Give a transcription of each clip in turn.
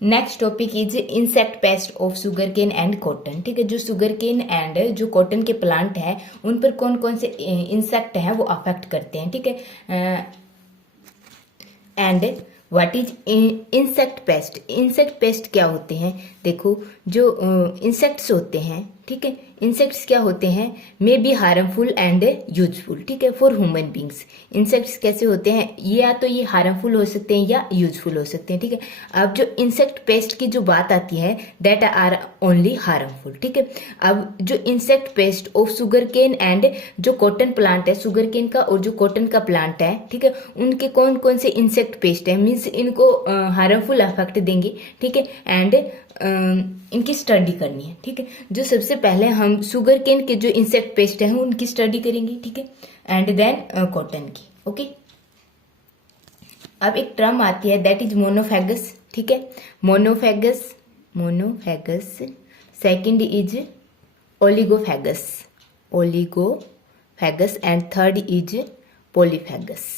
Next topic is insect pest of sugar cane and cotton. ठीक है, जो sugar cane and जो cotton के प्लांट है उन पर कौन कौन से इंसेक्ट हैं वो अफेक्ट करते हैं। ठीक है, and what is insect paste. Insect pest क्या होते हैं? देखो, जो इंसेक्ट्स होते हैं, ठीक है, इंसेक्ट्स क्या होते हैं? May be harmful and useful. ठीक है, फॉर ह्यूमन बींग्स। इंसेक्ट्स कैसे होते हैं? ये या तो ये हार्मफुल हो सकते हैं या यूजफुल हो सकते हैं। ठीक है, अब जो इंसेक्ट पेस्ट की जो बात आती है दैट आर ओनली हार्मफुल। ठीक है, अब जो insect pest of sugar cane and जो कॉटन प्लांट है, शुगर केन का और जो कॉटन का प्लांट है, ठीक है, उनके कौन कौन से इंसेक्ट पेस्ट है, मीन्स इनको हार्मफुल इफेक्ट देंगे। ठीक है, एंड इनकी स्टडी करनी है। ठीक है, जो सबसे पहले हम शुगर केन के जो इंसेक्ट पेस्ट है उनकी स्टडी करेंगे। ठीक है, एंड देन कॉटन की। ओके, अब एक टर्म आती है दैट इज मोनोफेगस। ठीक है, monophagous, monophagous. Second is oligophagous, oligophagous, and third is polyphagous,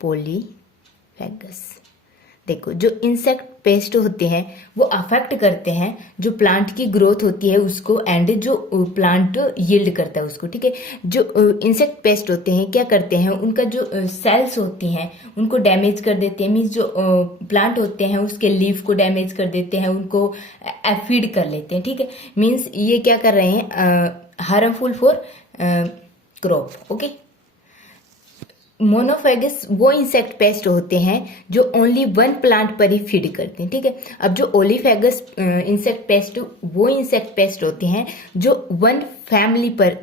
polyphagous. देखो, जो इंसेक्ट पेस्ट होते हैं वो अफेक्ट करते हैं जो प्लांट की ग्रोथ होती है उसको, एंड जो प्लांट यील्ड करता है उसको। ठीक है, जो इंसेक्ट पेस्ट होते हैं क्या करते हैं, उनका जो सेल्स होती हैं उनको डैमेज कर देते हैं। मीन्स जो प्लांट होते हैं उसके लीफ को डैमेज कर देते हैं, उनको फीड कर लेते हैं। ठीक है, मीन्स ये क्या कर रहे हैं, harmful for crop. Okay, monophagous वो इंसेक्ट पेस्ट होते हैं जो ओनली वन प्लांट पर ही फीड करते हैं। ठीक है, अब जो ओलीफेगस इंसेक्ट पेस्ट वो इंसेक्ट पेस्ट होते हैं जो वन फैमिली पर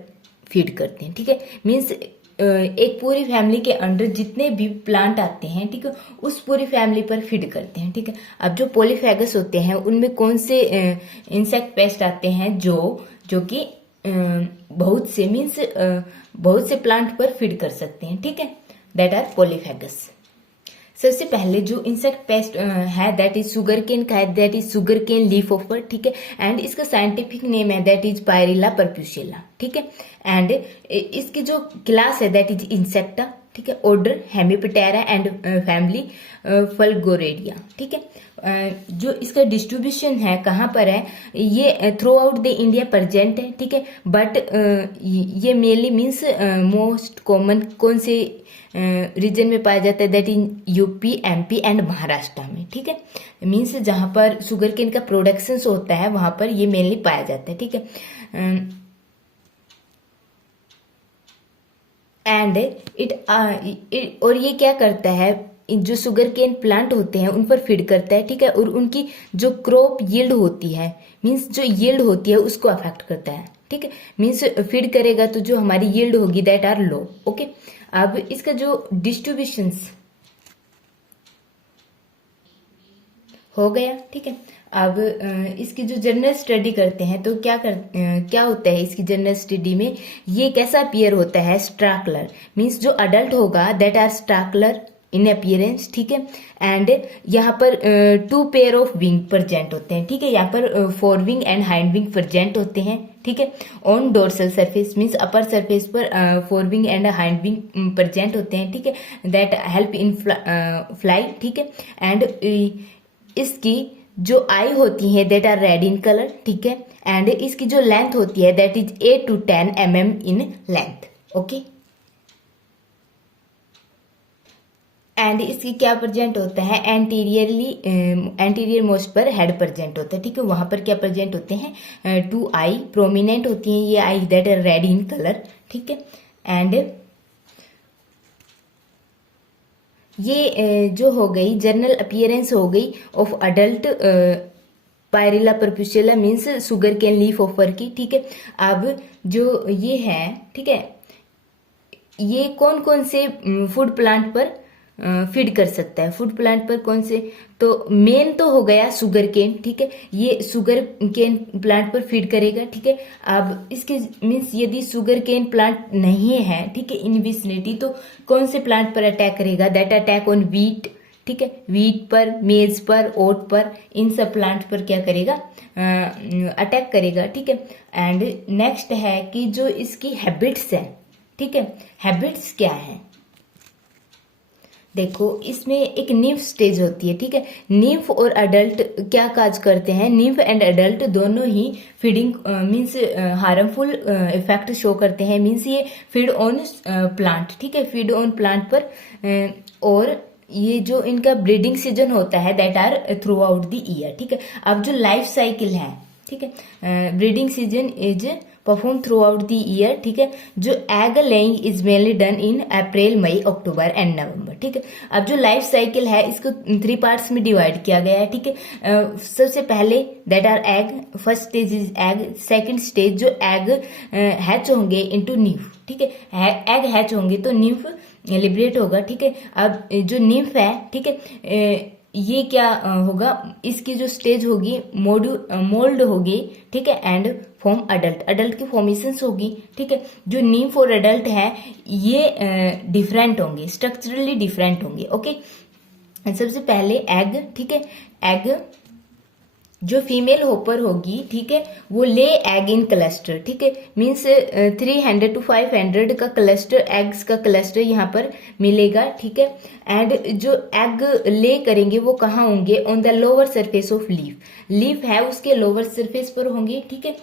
फीड करते हैं। ठीक है, मीन्स एक पूरी फैमिली के अंडर जितने भी प्लांट आते हैं, ठीक है, उस पूरी फैमिली पर फीड करते हैं। ठीक है, अब जो पॉलीफेगस होते हैं उनमें कौन से इंसेक्ट पेस्ट आते हैं जो कि बहुत से मीन्स बहुत से प्लांट पर फीड कर सकते हैं। ठीक है, दैट आर पॉलीफेगस। सबसे पहले जो इंसेक्ट पेस्ट है दैट इज शुगर केन का है, that is sugar cane leaf hopper. ठीक है, एंड इसका साइंटिफिक नेम है दैट इज पायरिला परप्यूशियला। ठीक है, एंड इसकी जो क्लास है दैट इज इंसेक्टा। ठीक है, ऑर्डर हेमिपेटेरा एंड फैमिली फल्गोरेडिया। ठीक है, जो इसका डिस्ट्रीब्यूशन है कहाँ पर है, ये through out the India present है। ठीक है, बट ये मेनली मीन्स मोस्ट कॉमन कौन से रीजन में पाया जाता है, that in UP, MP and Maharashtra में। ठीक है, मीन्स जहां पर शुगर केन का प्रोडक्शन होता है वहां पर ये मेनली पाया जाता है। ठीक है, एंड और ये क्या करता है, जो शुगर केन प्लांट होते हैं उन पर फीड करता है। ठीक है, और उनकी जो क्रॉप यील्ड होती है, मीन्स जो यील्ड होती है उसको अफेक्ट करता है। ठीक है, मीन्स फीड करेगा तो जो हमारी यील्ड होगी दैट आर लो। ओके, अब इसका जो डिस्ट्रीब्यूशंस हो गया। ठीक है, अब इसकी जो जनरल स्टडी करते हैं तो क्या होता है इसकी जनरल स्टडी में, ये कैसा अपीयर होता है, स्ट्राकलर। मीन्स जो अडल्ट होगा दैट आर स्ट्राकलर इन अपीयरेंस। ठीक है, एंड यहाँ पर 2 पेयर ऑफ विंग प्रेजेंट होते हैं। ठीक है, यहाँ पर fore wing and hind wing present होते हैं। ठीक है, on dorsal surface means upper surface पर fore wing and hind wing present होते हैं। ठीक है, दैट हेल्प इन फ्लाई। ठीक है, एंड इसकी जो आई होती है that are red in colour. ठीक है, एंड इसकी जो लेंथ होती है that is 8 to 10 mm in length. Okay, and इसकी क्या प्रेजेंट होता है, एंटीरियर मोस्ट पर हेड प्रेजेंट होता है। ठीक है, वहां पर क्या प्रेजेंट होते हैं, 2 आई प्रोमिनेंट होती हैं, ये eye that are red in colour. ठीक है, एंड ये जो हो गई जनरल अपीयरेंस हो गई of adult Pyrilla perpusilla means sugar cane leaf hopper की। ठीक है, अब जो ये है, ठीक है, ये कौन कौन से फूड प्लांट पर फीड कर सकता है, फूड प्लांट पर कौन से, तो मेन तो हो गया शुगर केन। ठीक है, ये शुगर केन प्लांट पर फीड करेगा। ठीक है, अब इसके मीन्स यदि शुगर केन प्लांट नहीं है, ठीक है, इन विसिनिटी, तो कौन से प्लांट पर अटैक करेगा, दैट अटैक ऑन व्हीट। ठीक है, व्हीट पर, मेज पर, ओट पर, इन सब प्लांट पर क्या करेगा, अटैक करेगा। ठीक है, एंड नेक्स्ट है कि जो इसकी हैबिट्स है, ठीक है, हैबिट्स क्या है, देखो इसमें एक निम्फ स्टेज होती है, ठीक है। निम्फ और अडल्ट क्या काज करते हैं, निम्फ एंड अडल्ट दोनों ही feeding means harmful effect show करते हैं, मीन्स ये फीड ऑन प्लांट, ठीक है, फीड ऑन प्लांट पर और ये जो इनका ब्रीडिंग सीजन होता है that are throughout the year, ठीक है। अब जो लाइफ साइकिल है, ठीक है, breeding season is perform throughout the year, ठीक है। जो egg laying is mainly done in April, May, October and November, ठीक है। अब जो लाइफ साइकिल है इसको 3 पार्ट्स में डिवाइड किया गया है, ठीक है। सबसे पहले that are egg, first stage is egg, second stage जो एग हैच होंगे इनटू निम्फ, ठीक है, एग हैच होंगे तो निम्फ लिबरेट होगा, ठीक है। अब जो निम्फ है, ठीक है, ये क्या होगा, इसकी जो स्टेज होगी मोल्ड होगी, ठीक है, एंड फॉर्म अडल्ट, अडल्ट की फॉर्मेशंस होगी, ठीक है। जो निम्फ और अडल्ट है ये डिफरेंट होंगे, स्ट्रक्चरली डिफरेंट होंगे, ओके। सबसे पहले एग, ठीक है, एग जो फीमेल होपर होगी, ठीक है, वो ले एग इन क्लस्टर, ठीक है, मीन्स 300 to 500 का क्लस्टर, एग्स का क्लस्टर यहाँ पर मिलेगा, ठीक है। एंड जो एग ले करेंगे वो कहाँ होंगे, on the lower surface of leaf, leaf है उसके लोअर सरफेस पर होंगे, ठीक है,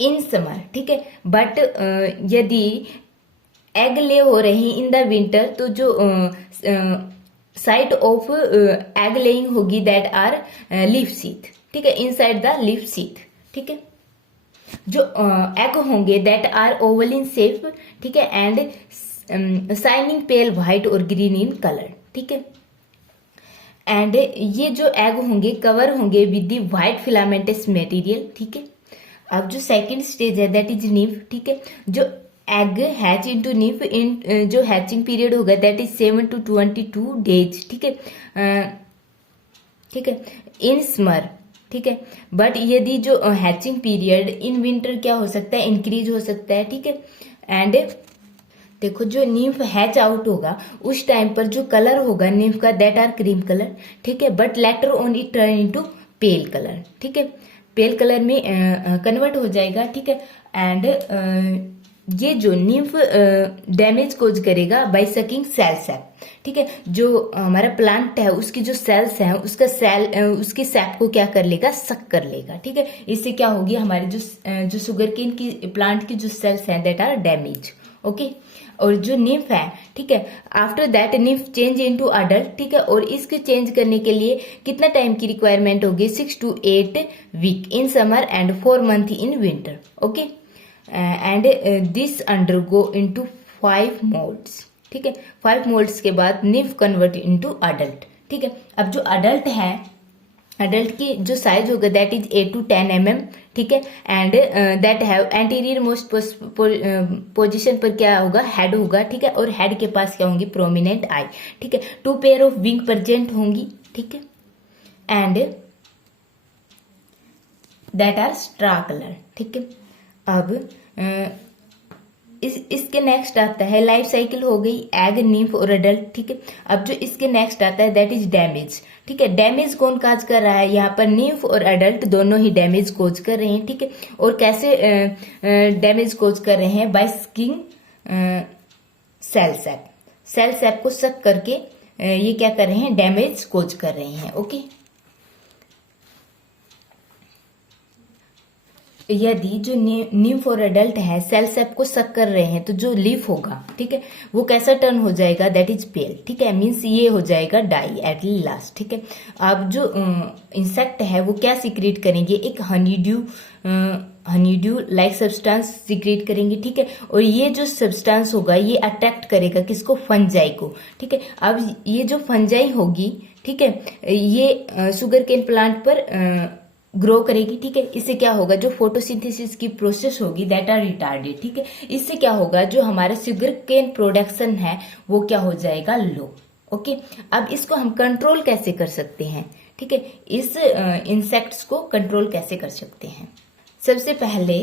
इन समर, ठीक है। बट यदि एग ले हो रहे हैं इन द विंटर तो जो साइड ऑफ एग लेइंग होगी दैट आर लीफ सीथ, ठीक है, इनसाइड द लीफ सीथ, ठीक है। जो एग होंगे that are oval in shape, ठीक है, एंड शाइनिंग पेल व्हाइट और ग्रीन इन कलर, ठीक है। एंड ये जो एग होंगे कवर होंगे with the white filamentous material, ठीक है। अब जो सेकंड स्टेज है दैट इज निम्फ, ठीक है। जो egg hatch into nymph in जो हैचिंग पीरियड होगा दैट इज 7 to 22 days, ठीक है, ठीक है, इन समर, ठीक है। बट यदि जो हैचिंग पीरियड इन विंटर क्या हो सकता है, इंक्रीज हो सकता है, ठीक है। एंड देखो जो निम्फ हैच आउट होगा उस टाइम पर जो कलर होगा निम्फ का दैट आर क्रीम कलर, ठीक है, but later on it turn into pail colour, ठीक है, पेल कलर में कन्वर्ट हो जाएगा, ठीक है। एंड ये जो निम्फ डैमेज कोज करेगा बाय सकिंग सेल सैप, ठीक है। जो हमारा प्लांट है उसकी जो सेल्स हैं उसका उसके सैप को क्या कर लेगा, सक कर लेगा, ठीक है। इससे क्या होगी, हमारे जो शुगर केन की प्लांट की जो सेल्स हैं दैट आर डैमेज, ओके। और जो निम्फ है, ठीक है, after that nymph change into adult, ठीक है, और इसको चेंज करने के लिए कितना टाइम की रिक्वायरमेंट होगी, 6 to 8 week in summer and 4 month in winter, okay. And this undergo into 5 molds, ठीक है। 5 molds के बाद निम्फ कन्वर्ट इनटू अडल्ट, ठीक है। अब जो अडल्ट है, अडल्ट की जो साइज होगा दैट इज 8 to 10 mm, ठीक है। And that have anterior most position पर क्या होगा, हेड होगा, ठीक है, और हेड के पास क्या होंगी, प्रोमिनेंट आई, ठीक है। 2 pair ऑफ विंग प्रेजेंट होंगी, ठीक है, and that are straw colour, ठीक है। अब इसके नेक्स्ट आता है, लाइफ साइकिल हो गई एग, निम्फ और अडल्ट, ठीक है। अब जो इसके नेक्स्ट आता है दैट इज डैमेज, ठीक है। डैमेज कौन काज कर रहा है, यहाँ पर निम्फ और अडल्ट दोनों ही डैमेज कोज कर रहे हैं, ठीक है। और कैसे डैमेज कोज कर रहे हैं, by sucking cell sap, cell sap को सक करके ये क्या कर रहे हैं, डैमेज कोज कर रहे हैं, ओके। यदि जो निम्फ और अडल्ट है सेल सैप को सक कर रहे हैं तो जो लीफ होगा, ठीक है, वो कैसा टर्न हो जाएगा, दैट इज पेल, ठीक है, मीन्स ये हो जाएगा डाई एट लास्ट, ठीक है। अब जो इंसेक्ट है वो क्या सीक्रेट करेंगे, एक हनीड्यू लाइक सब्सटेंस सीक्रेट करेंगे, ठीक है। और ये जो सब्सटेंस होगा ये अट्रैक्ट करेगा किसको, फंजाई को, ठीक है। अब ये जो फंजाई होगी, ठीक है, ये शुगर केन प्लांट पर ग्रो करेगी, ठीक है। इससे क्या होगा, जो फोटोसिंथेसिस की प्रोसेस होगी दैट आर रिटार्डेड, ठीक है। इससे क्या होगा, जो हमारा शुगर केन प्रोडक्शन है वो क्या हो जाएगा, लो, ओके। अब इसको हम कंट्रोल कैसे कर सकते हैं, ठीक है, इस इंसेक्ट्स को कंट्रोल कैसे कर सकते हैं। सबसे पहले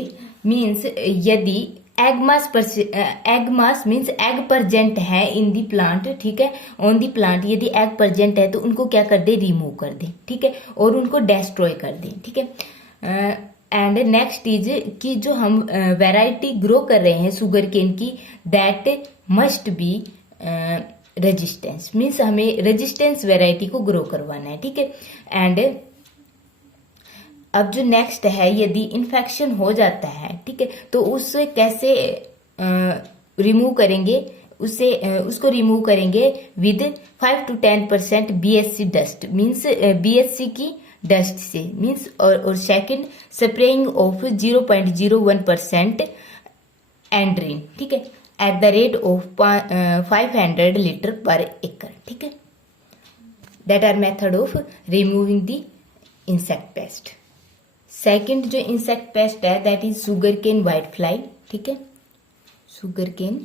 मीन्स यदि egg mass means egg present है इन दी प्लांट, ठीक है, ऑन दी प्लांट, यदि एग प्रेजेंट है तो उनको क्या कर दे, रिमूव कर दे, ठीक है, और उनको डिस्ट्रॉय कर दे, ठीक है। एंड नेक्स्ट इज कि जो हम वैरायटी ग्रो कर रहे हैं शुगर केन की, that must be resistance, means हमें रेजिस्टेंस वैरायटी को ग्रो करवाना है, ठीक है। एंड अब जो नेक्स्ट है, यदि इन्फेक्शन हो जाता है, ठीक है, तो उससे कैसे रिमूव करेंगे, उसको रिमूव करेंगे with 5 to 10% BSC dust, means BSC की डस्ट से, मीन्स और सेकंड स्प्रेइंग ऑफ 0.01% एंड्रीन, ठीक है, at the rate of 500 litre per acre, ठीक है। That are method of removing the insect pest. Second जो इंसेक्ट पेस्ट है that is sugar cane white fly, ठीक है, sugar cane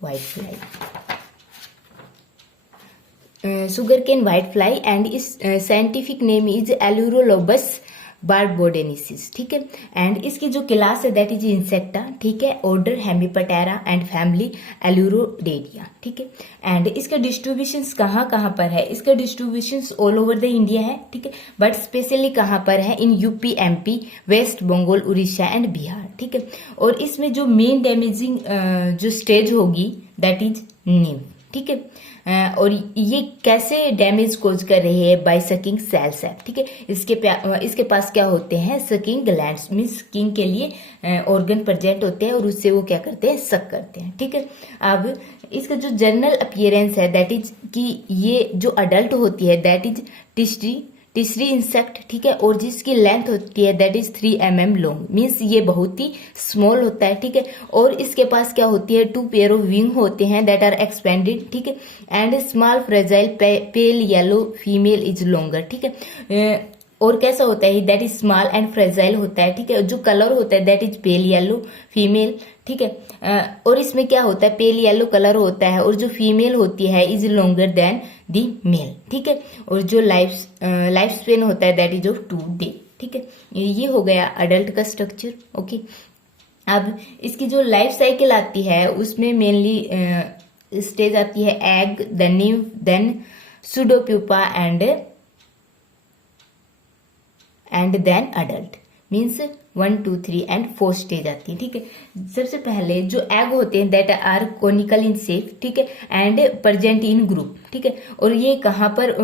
white fly, sugar cane white fly and इस scientific name is aleurolobus बार्बोडेनेसिस, ठीक है। And इसकी जो class है दैट इज इंसेक्टा, ठीक है, ऑर्डर हेमिपेटेरा एंड फैमिली एलुरोडेरिया, ठीक है। एंड इसका डिस्ट्रीब्यूशन कहाँ कहाँ पर है, इसका distribution all over the India है, ठीक है, बट स्पेशली कहाँ पर है, in UP, MP, West Bengal, Orissa and Bihar, ठीक है। और इसमें जो मेन डैमेजिंग जो स्टेज होगी दैट इज नीम, ठीक है। और ये कैसे डैमेज कोज कर रही है, बाय सकिंग सेल्स है, ठीक है। इसके पास क्या होते हैं, सकिंग ग्लैंड्स, मीन्स सकिंग के लिए ऑर्गन प्रेजेंट होते हैं और उससे वो क्या करते हैं, सक करते हैं, ठीक है। अब इसका जो जनरल अपीयरेंस है दैट इज कि ये जो अडल्ट होती है दैट इज टिश्री इंसेक्ट, ठीक है, और जिसकी लेंथ होती है that is 3 mm long, means ये बहुत ही स्मॉल होता है, ठीक है। और इसके पास क्या होती है, 2 पेयर ऑफ विंग होते हैं दैट आर एक्सपेंडेड, ठीक है, and small fragile pale yellow female is longer, ठीक है। और कैसा होता है, that is small and fragile होता है, ठीक है। जो कलर होता है that is pale yellow female, ठीक है। और इसमें क्या होता है, पेल येलो कलर होता है और जो फीमेल होती है is longer than the male, ठीक है। और जो लाइफ स्पेन होता है दैट इज ऑफ 2 डे, ठीक है। ये हो गया अडल्ट का स्ट्रक्चर, ओके। अब इसकी जो लाइफ साइकिल आती है उसमें मेनली स्टेज आती है egg, then new, then pseudopupa and then adult, means 1, 2, 3 and 4 stage आती है, ठीक है। सबसे पहले जो एग होते हैं that are conical in shape, ठीक है, एंड प्रेजेंट इन ग्रुप, ठीक है। और ये कहाँ पर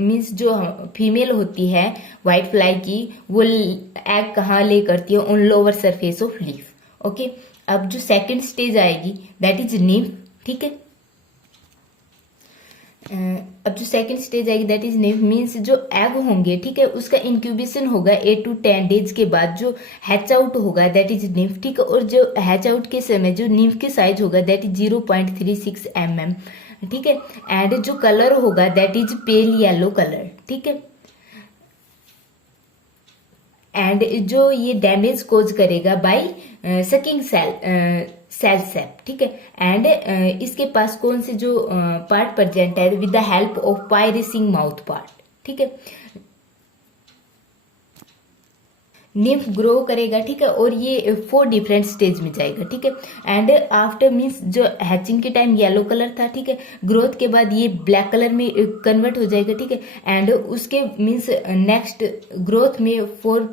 मीन्स जो फीमेल होती है व्हाइट फ्लाई की, वो एग कहाँ ले करती है, on lower surface of leaf, okay. अब जो सेकेंड स्टेज आएगी दैट इज निम्फ, ठीक है। अब जो सेकंड स्टेज आएगी दैट इज निम्फ, मीन्स जो एग होंगे, ठीक है, उसका इंक्यूबेशन होगा 8 to 10 डेज के बाद जो हैच आउट होगा दैट इज निम्फ, ठीक है। और जो हैच आउट के समय जो निम्फ की साइज होगा दैट इज 0.36 mm, ठीक है। एंड जो कलर होगा that is pale yellow colour, ठीक है। एंड जो ये डैमेज कोज करेगा बाय सकिंग सेल सेप, ठीक है। एंड इसके पास कौन से जो पार्ट प्रेजेंट है, with the help of piercing mouth part, ठीक है। निम्फ ग्रो करेगा, ठीक है, और ये 4 डिफरेंट स्टेज में जाएगा, ठीक है। एंड आफ्टर मीन्स जो हैचिंग के टाइम येलो कलर था, ठीक है, ग्रोथ के बाद ये ब्लैक कलर में कन्वर्ट हो जाएगा, ठीक है। एंड उसके मीन्स नेक्स्ट ग्रोथ में 4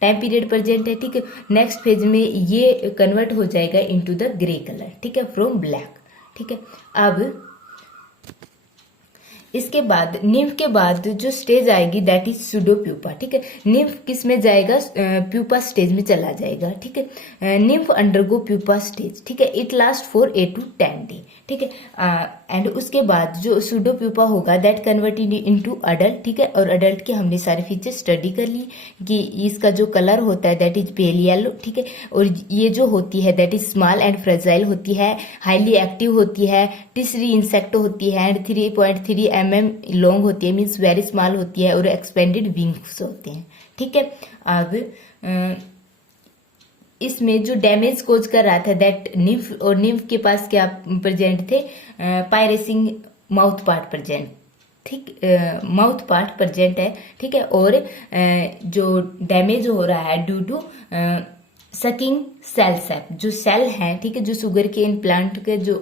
टाइम पीरियड प्रेजेंट है, ठीक है। नेक्स्ट फेज में ये कन्वर्ट हो जाएगा इनटू द ग्रे कलर, ठीक है, फ्रॉम ब्लैक, ठीक है। अब इसके बाद निम्फ के बाद जो स्टेज आएगी दैट इज सुडोप्यूपा, ठीक है। निम्फ किस में जाएगा, प्यूपा स्टेज में चला जाएगा, ठीक है। निम्फ अंडरगो प्यूपा स्टेज, ठीक है, it last for 8 to 10 day, ठीक है। एंड उसके बाद जो सुडोप्यूपा होगा दैट कन्वर्ट इनटू अडल्ट, ठीक है। और अडल्ट के हमने सारे फीचर स्टडी कर लिए कि इसका जो कलर होता है दैट इज पेल येलो, ठीक है। और ये जो होती है that is small and fragile होती है, हाईली एक्टिव होती है, टिश्री इंसेक्ट होती है, एंड 3.3 mm लॉन्ग होती है, मीन्स वेरी स्मॉल होती है, और एक्सपेंडेड विंग्स होते हैं, ठीक है। अब इसमें जो डैमेज कोज कर रहा था दैट निम्फ, और निम्फ के पास क्या प्रेजेंट थे, पायरेसिंग माउथ पार्ट प्रेजेंट, ठीक, माउथ पार्ट प्रेजेंट है, ठीक है। और जो डैमेज हो रहा है due to sucking cell sap, जो सेल है, ठीक है, जो शुगर केन प्लांट के जो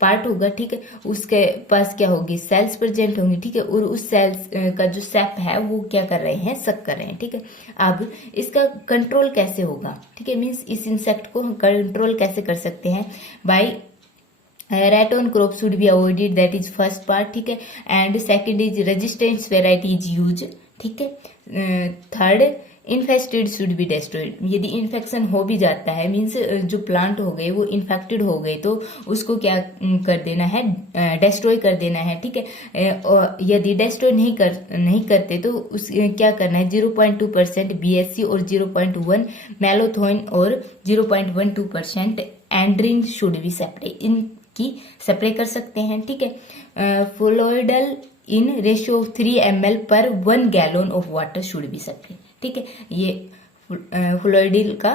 पार्ट होगा, ठीक है, उसके पास क्या होगी, सेल्स प्रेजेंट होंगी, ठीक है, और उस सेल्स का जो सैप है वो क्या कर रहे हैं, सक कर रहे हैं, ठीक है। अब इसका कंट्रोल कैसे होगा, ठीक है, मीन्स इस इंसेक्ट को कंट्रोल कैसे कर सकते हैं, by rat on crop should be avoided, that is first part, ठीक है, and second is resistance variety is use, ठीक है, third infested should be destroyed, यदि इन्फेक्शन हो भी जाता है, मीन्स जो प्लांट हो गए वो इन्फेक्टेड हो गए तो उसको क्या कर देना है, डिस्ट्रॉय कर देना है, ठीक है, और यदि डिस्ट्रॉय नहीं करते तो उस क्या करना है, 0.2% BSC और 0.1 मैलोथोइन और 0.12% एंड्रिन शुड बी सेपरेट, इनकी सेपरेट कर सकते हैं, ठीक है। फ्लोइडल इन रेशियो ऑफ 3 ml पर 1 gallon of water should be separate, ठीक है, ये फ्लोइडिल का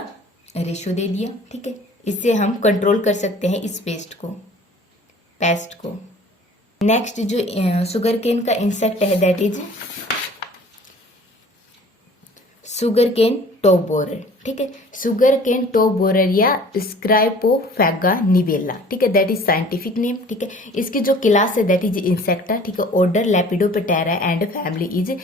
रेशियो दे दिया, ठीक है, इससे हम कंट्रोल कर सकते हैं इस पेस्ट को। नेक्स्ट जो शुगर केन का इंसेक्ट है that is sugar cane top borer, ठीक है, शुगर केन टॉप बोरर या स्क्राइपोफेगा निवेला, ठीक है, दैट इज साइंटिफिक नेम, ठीक है, इसकी जो क्लास है दैट इज इंसेक्टा, ठीक है, order Lepidoptera and family is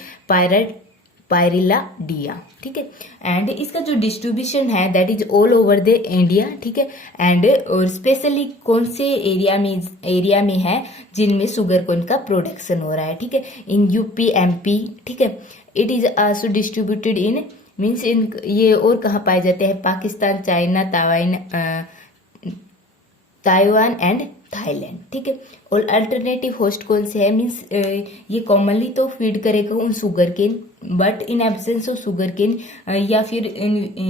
Pyralidae, ठीक है, एंड इसका जो डिस्ट्रीब्यूशन है that is all over the India, ठीक है, एंड और स्पेशली कौन से एरिया में है जिनमें शुगर कोन का प्रोडक्शन हो रहा है, ठीक है, इन यूपी MP, ठीक है, it is also distributed in means in ये और कहाँ पाए जाते हैं, Pakistan, China, Taiwan and Thailand, ठीक है, और अल्टरनेटिव होस्ट कौन से है, मीन्स ये कॉमनली तो फीड करेगा उन sugar cane, but in absence of sugar cane या फिर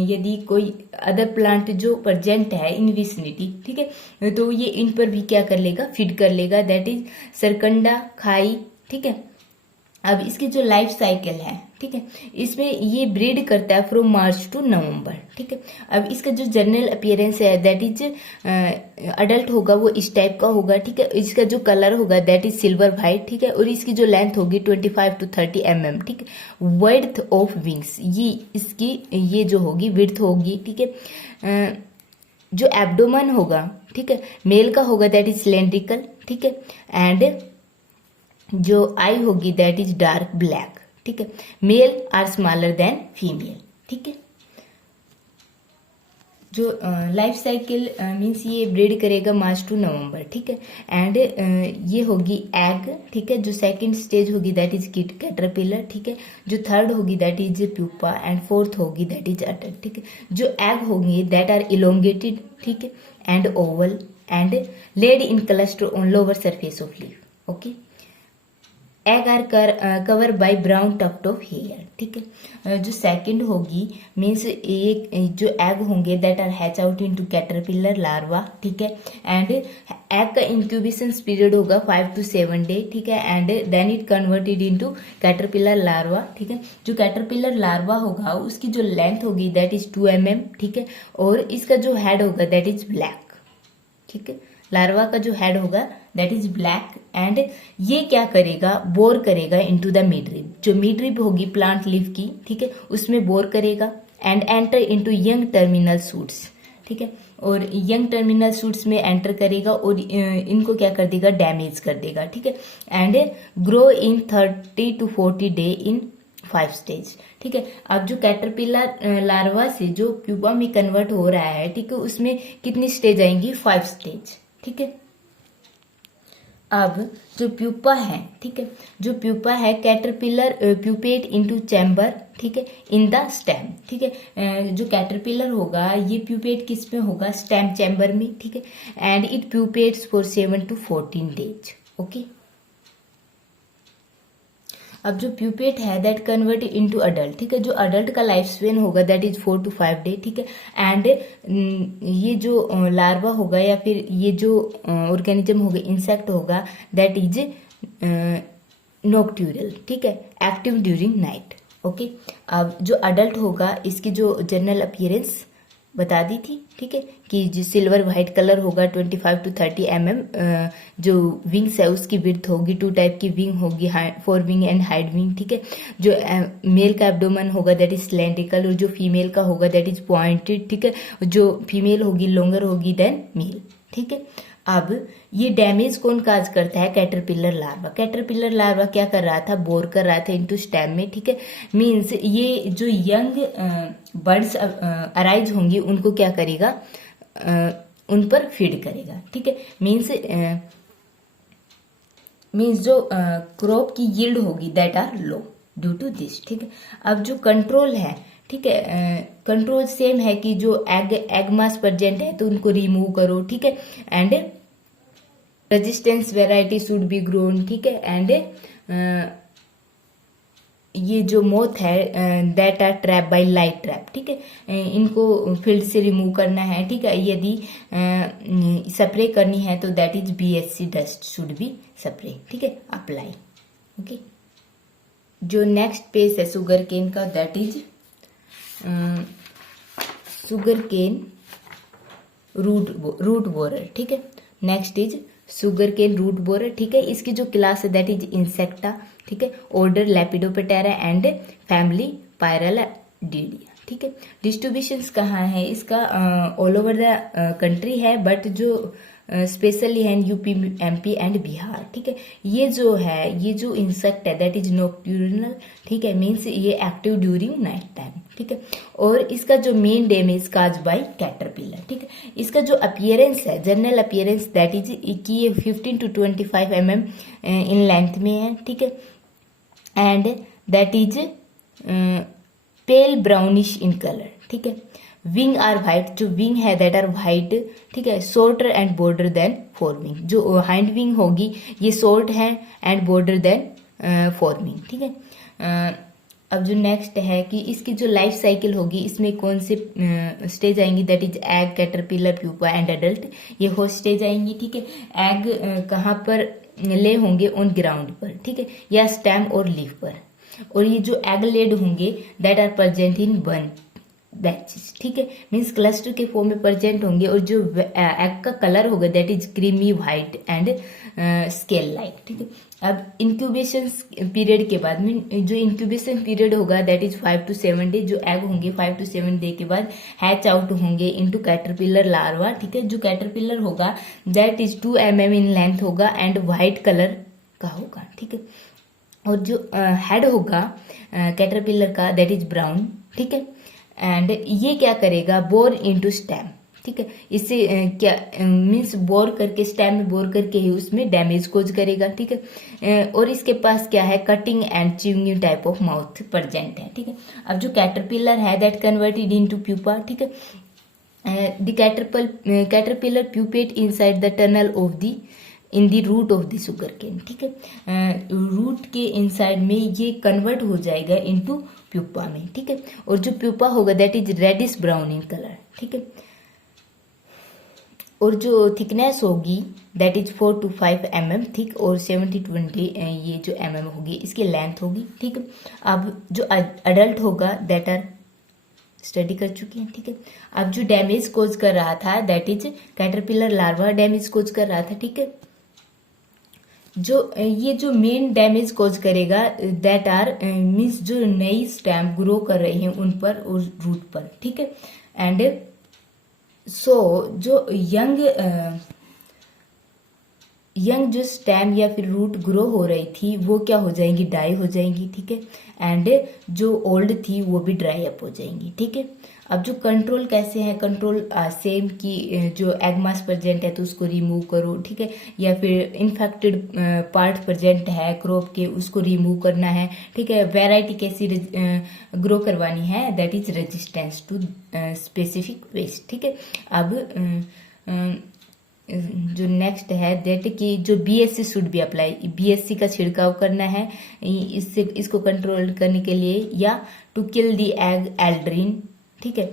यदि कोई अदर प्लांट जो प्रेजेंट है इन विसिनिटी, ठीक है, तो ये इन पर भी क्या कर लेगा, फीड कर लेगा, दैट इज सरकंडा खाई, ठीक है। अब इसकी जो लाइफ साइकिल है, ठीक है, इसमें ये ब्रीड करता है फ्रॉम मार्च टू नवंबर, ठीक है। अब इसका जो जनरल अपीयरेंस है दैट इज अडल्ट होगा वो इस टाइप का होगा, ठीक है, इसका जो कलर होगा दैट इज सिल्वर वाइट, ठीक है, और इसकी जो लेंथ होगी 25 to 30 mm, ठीक है, विड्थ ऑफ विंग्स, ये इसकी ये जो होगी विड्थ होगी, ठीक है, जो एब्डोमन होगा, ठीक है, मेल का होगा दैट इज सिलेंड्रिकल, ठीक है, एंड जो आई होगी दैट इज डार्क ब्लैक, ठीक है, male are smaller than female, ठीक है। जो लाइफ साइकिल मीन्स ये ब्रीड करेगा मार्च टू नवंबर, ठीक है, एंड ये होगी एग, ठीक है, जो सेकंड स्टेज होगी दैट इज कैटरपिलर, ठीक है, जो थर्ड होगी that is pupa and fourth होगी दैट इज अडल्ट, ठीक है। जो एग होंगे दैट आर इलोंगेटेड, ठीक है, and oval and laid in cluster on lower surface of leaf, okay. Egg are cover by brown tuft of hair, ठीक है। जो सेकंड होगी मीन्स एक जो एग होंगे that are hatch out into caterpillar larva, ठीक है, एंड एग का इंक्यूबेशन पीरियड होगा 5 to 7 डे, ठीक है, and then it converted into caterpillar larva, ठीक है। जो कैटरपिलर लार्वा होगा उसकी जो लेंथ होगी दैट इज 2 mm, ठीक है, और इसका जो हेड होगा दैट इज ब्लैक, ठीक है, लार्वा का जो हेड होगा दैट इज ब्लैक, एंड ये क्या करेगा, बोर करेगा इनटू द मिडरिब, जो मिडरिब होगी प्लांट लीफ की, ठीक है, उसमें बोर करेगा and enter into young terminal shoots, ठीक है, और यंग टर्मिनल शूट्स में एंटर करेगा और इनको क्या कर देगा, डैमेज कर देगा, ठीक है, and grow in 30 to 40 day in 5 stage, ठीक है। अब जो कैटरपिलर लार्वा से जो प्यूपा में कन्वर्ट हो रहा है, ठीक है, उसमें कितनी स्टेज आएंगी, 5 स्टेज, ठीक है। अब जो प्यूपा है, ठीक है, जो प्यूपा है कैटरपिलर प्यूपेट इनटू चैम्बर, ठीक है, इन द स्टेम, ठीक है, जो कैटरपिलर होगा ये प्यूपेट किस में होगा, स्टेम चैम्बर में, ठीक है, and it प्यूपेट्स for 7 to 14 days, okay. अब जो प्यूपेट है दैट कन्वर्ट इनटू अडल्ट, ठीक है, जो अडल्ट का लाइफ स्पेन होगा दैट इज 4 to 5 डे, ठीक है, एंड ये जो लार्वा होगा या फिर ये जो ऑर्गेनिज्म होगा, इंसेक्ट होगा दैट इज नॉक्ट्यूरल, ठीक है, एक्टिव ड्यूरिंग नाइट, ओके। अब जो अडल्ट होगा इसकी जो जनरल अपीयरेंस बता दी थी, ठीक है, कि जो सिल्वर वाइट कलर होगा 25 to 30 mm, जो विंग्स है उसकी विड्थ होगी, 2 टाइप की विंग होगी, four wing and hide wing, ठीक है। जो मेल का एब्डोमेन होगा दैट इज सिलेंड्रिकल, और जो फीमेल का होगा दैट इज पॉइंटेड, ठीक है। जो फीमेल होगी लॉन्गर होगी देन मेल, ठीक है। अब ये डैमेज कौन काज करता है? Caterpillar larva. कैटरपिलर लार्वा क्या कर रहा था? बोर कर रहा था इनटू स्टेम में, ठीक है। मींस ये जो यंग बर्ड्स अराइज होंगी उनको क्या करेगा? उन पर फीड करेगा, ठीक है। मींस जो क्रॉप की यील्ड होगी that are low due to this, ठीक है। अब जो कंट्रोल है, ठीक है, कंट्रोल सेम है कि जो एग मास प्रेजेंट है तो उनको रिमूव करो, ठीक है। And resistance variety should be grown, ठीक है। एंड ये जो मोथ है that are trap by light trap, ठीक है, इनको फील्ड से रिमूव करना है, ठीक है। यदि स्प्रे करनी है तो that is BSC dust should be spray, ठीक है, अप्लाई, ओके। जो नेक्स्ट पेज है शुगर केन का that is sugar cane root borer, ठीक है। Next is sugar cane root borer, ठीक है। इसकी जो क्लास है दैट इज इंसेक्टा, ठीक है। ऑर्डर लेपिडोप्टेरा एंड फैमिली पायरलाडिडिया, ठीक है। डिस्ट्रीब्यूशंस कहाँ है इसका? ऑल ओवर द कंट्री है, बट जो स्पेशली है यूपी, MP एंड बिहार, ठीक है। ये जो इंसेक्ट है दैट इज नॉक्टर्नल, ठीक है, मीन्स ये एक्टिव ड्यूरिंग नाइट टाइम, ठीक है। और इसका जो main damage cause by caterpillar, ठीक है। इसका जो अपीयरेंस है, जनरल अपीयरेंस दैट इज कि ये 15 to 25 mm इन लेंथ में है, ठीक है। And that is pale brownish in colour, ठीक है। विंग आर व्हाइट, जो विंग है दैट आर व्हाइट, ठीक है। Shorter and broader than fore wing, जो हाइंड विंग होगी ये शॉर्ट है and broader than fore wing, ठीक है। अब जो नेक्स्ट है कि इसकी जो लाइफ साइकिल होगी इसमें कौन से स्टेज आएंगी? That is egg, caterpillar, pupa and adult, ये होस्ट स्टेज आएंगी, ठीक है। एग कहाँ पर ले होंगे? ऑन ग्राउंड पर, ठीक है, या स्टेम और लीफ पर। और ये जो एग लेड होंगे that are present in one batches, ठीक है, मीन्स क्लस्टर के फॉर्म में प्रेजेंट होंगे। और जो एग का कलर होगा that is creamy white and scale like, ठीक है। अब इंक्यूबेशन पीरियड के बाद में जो इंक्यूबेशन पीरियड होगा दैट इज 5 to 7 डे, जो एग होंगे 5 to 7 डे के बाद हैच आउट होंगे इनटू कैटरपिलर लार्वा, ठीक है। जो कैटरपिलर होगा that is 2 mm in length होगा एंड व्हाइट कलर का होगा, ठीक है। और जो हेड होगा कैटरपिलर का दैट इज ब्राउन, ठीक है। एंड ये क्या करेगा? बोर इनटू स्टेम, ठीक है। इससे क्या मीन्स बोर करके, स्टेम में बोर करके ही उसमें डैमेज कोज करेगा, ठीक है। और इसके पास क्या है? Cutting and chewing type of mouth present है, ठीक है। अब जो कैटरपिलर है दैट कन्वर्टेड इनटू प्यूपा, ठीक है। The caterpillar pupate inside the tunnel of the in the root of the sugar cane, ठीक है। रूट के इनसाइड में ये कन्वर्ट हो जाएगा इनटू प्यूपा में, ठीक है। और जो प्यूपा होगा that is reddish brown in colour, ठीक है। और जो थिकनेस होगी that is 4 to 5 mm thick और 70 to 20 ये जो mm होगी इसकी लेंथ होगी, ठीक है। अब जो अडल्ट होगा दैट आर स्टडी कर चुकी हैं, ठीक है। अब जो डैमेज कोज कर रहा था that is caterpillar larva damage cause कर रहा था, ठीक है। ये जो मेन डैमेज कोज करेगा दैट आर मीन्स जो नई स्टेम ग्रो कर रही हैं उन पर और रूट पर, ठीक है। एंड सो जो यंग जो स्टेम या फिर रूट ग्रो हो रही थी वो क्या हो जाएंगी? डाई हो जाएंगी, ठीक है। एंड जो ओल्ड थी वो भी ड्राई अप हो जाएंगी, ठीक है। अब जो कंट्रोल कैसे है? कंट्रोल सेम की जो एग मास प्रेजेंट है तो उसको रिमूव करो, ठीक है। या फिर इन्फेक्टेड पार्ट प्रेजेंट है क्रॉप के उसको रिमूव करना है, ठीक है। वेराइटी कैसी ग्रो करवानी है? That is resistance to specific waste, ठीक है। अब जो नेक्स्ट है दैट कि जो BSC should be apply, BSC का छिड़काव करना है इसको कंट्रोल करने के लिए, या to kill the egg aldrin, ठीक है।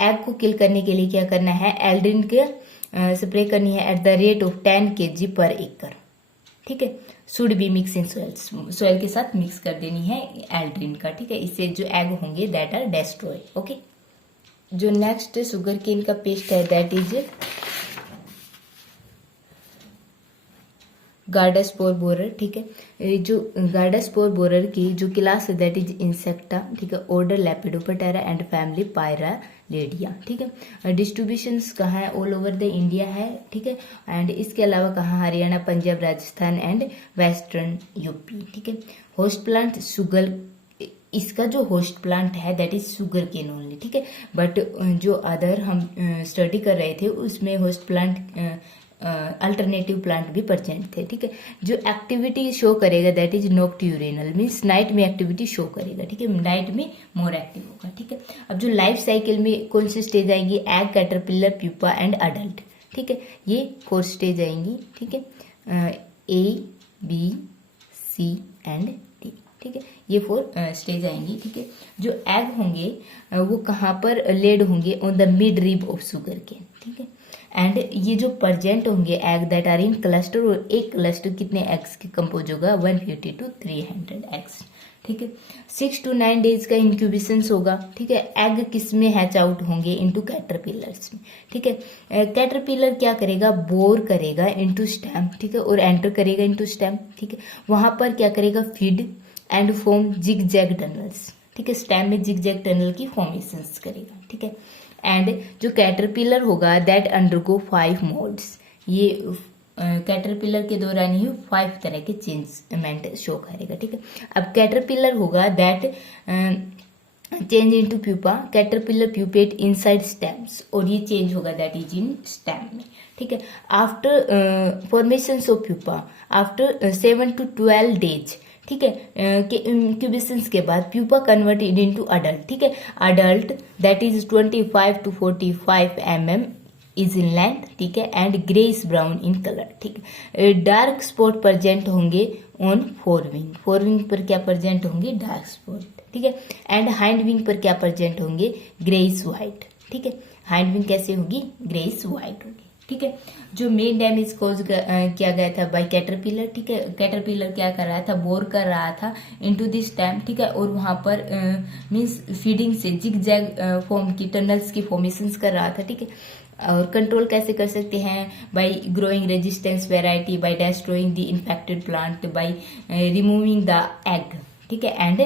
एग को किल करने के लिए क्या करना है? एल्ड्रिन के स्प्रे करनी है at the rate of 10 kg पर एकड़, ठीक है। Should be mix in soil के साथ मिक्स कर देनी है एल्ड्रिन का, ठीक है। इससे जो एग होंगे दैट आर डेस्ट्रॉय, ओके। जो नेक्स्ट शुगर केन का पेस्ट है दैट इज गार्डास्पोर बोरर, ठीक है। जो गार्डास्पोर बोरर की जो क्लास है दैट इज इंसेक्टा, ठीक है। ऑर्डर लेपिडोप्टेरा एंड फैमिली पायरालिडिया, ठीक है। डिस्ट्रीब्यूशंस कहाँ है, ऑल ओवर द इंडिया है, ठीक है। एंड इसके अलावा कहाँ, Haryana, Punjab, Rajasthan and western UP, ठीक है। होस्ट प्लांट शुगर, इसका जो होस्ट प्लांट है that is sugar cane only, ठीक है। बट जो अदर हम स्टडी कर रहे थे उसमें होस्ट प्लांट अल्टरनेटिव प्लांट भी प्रेजेंट थे, ठीक है। जो एक्टिविटी शो करेगा दैट इज नॉक्ट्यूरिनल, मीन्स नाइट में एक्टिविटी शो करेगा, ठीक है। नाइट में मोर एक्टिव होगा, ठीक है। अब जो लाइफ साइकिल में कौन सी स्टेज आएंगी, egg, caterpillar, pupa and adult, ठीक है। ये 4 स्टेज आएंगी, ठीक है। A, B, C and D, ठीक है। ये 4 स्टेज आएंगी, ठीक है। जो एग होंगे वो कहाँ पर लेड होंगे, on the mid rib of sugar cane, ठीक है। एंड ये जो प्रेजेंट होंगे egg that are in cluster, और एक क्लस्टर कितने एग्स के कंपोज होगा, 150 to 300 एग्स, ठीक है। 6 to 9 डेज का इंक्यूबेशन होगा, ठीक है। एग किस में हैच आउट होंगे, इनटू कैटरपिलर्स में, ठीक है। कैटरपिलर क्या करेगा, बोर करेगा इनटू स्टेम, ठीक है, और एंटर करेगा इनटू स्टेम, ठीक है। वहां पर क्या करेगा, feed and form zig zag tunnels, ठीक है। स्टेम में जिग जैग टनल की फॉर्मेशंस करेगा, ठीक है। एंड जो कैटरपिलर होगा दैट अंडरगो 5 मोड्स, ये कैटरपिलर के दौरान ही 5 तरह के चेंजमेंट शो करेगा, ठीक है। अब कैटरपिलर होगा that change into pupa, caterpillar pupate inside stems, और ये चेंज होगा दैट इज इन स्टेम में, ठीक है। After formation of pupa, after 7 to 12 days, ठीक है, के इंक्यूबेशन के बाद प्यूपा कन्वर्टेड इनटू अडल्ट, ठीक है। Adult that is 25 to 45 mm is in length, ठीक है, and greyish brown in colour, ठीक है। डार्क स्पॉट प्रेजेंट होंगे ऑन फोरविंग, फोरविंग पर क्या प्रेजेंट होंगे, डार्क स्पॉट, ठीक है। एंड हाइंड विंग पर क्या प्रेजेंट होंगे, ग्रेइश व्हाइट, ठीक है। हाइंड विंग कैसे होगी, ग्रेइश व्हाइट होगी, ठीक है। जो मेन डैमेज कॉज किया गया था बाय कैटरपिलर, ठीक है। कैटरपिलर क्या कर रहा था, बोर कर रहा था इनटू दिस स्टेम, ठीक है, और वहां पर मींस फीडिंग से जिग जैग फॉर्म की टनल्स की फॉर्मेशंस कर रहा था, ठीक है। और कंट्रोल कैसे कर सकते हैं, by growing resistance variety, by destroying the infected plant, by removing the egg, ठीक है, एंड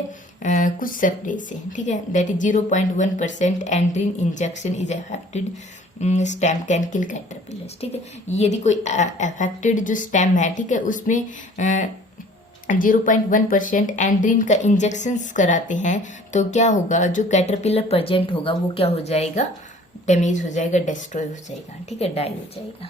कुछ स्प्रे से, ठीक है। दैट इज 0.1% एंड्रीन injection is affected stem can kill caterpillars, ठीक है। यदि कोई अफेक्टेड जो स्टेम है, ठीक है, उसमें 0.1% एंड्रीन का इंजेक्शन कराते हैं तो क्या होगा, जो कैटरपिलर प्रेजेंट होगा वो क्या हो जाएगा, डैमेज हो जाएगा, डिस्ट्रॉय हो जाएगा, ठीक है, डाई हो जाएगा।